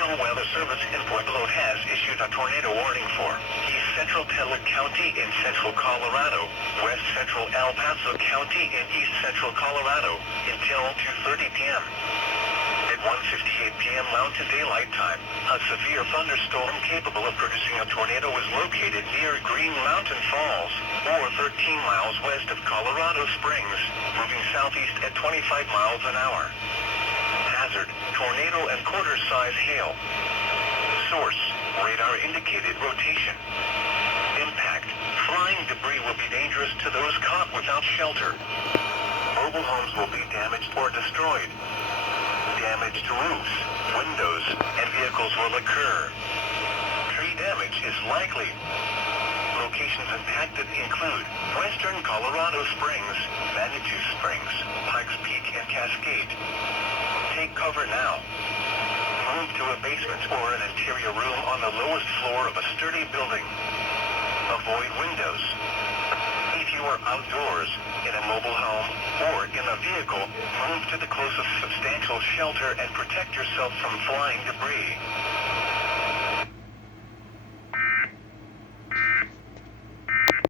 National Weather Service in Pueblo has issued a tornado warning for East Central Teller County in central Colorado, West Central El Paso County in East Central Colorado until 2:30 p.m. At 1:58 p.m. Mountain Daylight Time, a severe thunderstorm capable of producing a tornado was located near Green Mountain Falls, or 13 miles west of Colorado Springs, moving southeast at 25 miles an hour. Hazard, tornado and quarter-size hail. Source, radar indicated rotation. Impact, flying debris will be dangerous to those caught without shelter. Mobile homes will be damaged or destroyed. Damage to roofs, windows, and vehicles will occur. Tree damage is likely. Locations impacted include Western Colorado Springs, Manitou Springs, Pikes Peak, and Cascade. Take cover now. Move to a basement or an interior room on the lowest floor of a sturdy building. Avoid windows. If you are outdoors, in a mobile home, or in a vehicle, move to the closest substantial shelter and protect yourself from flying debris.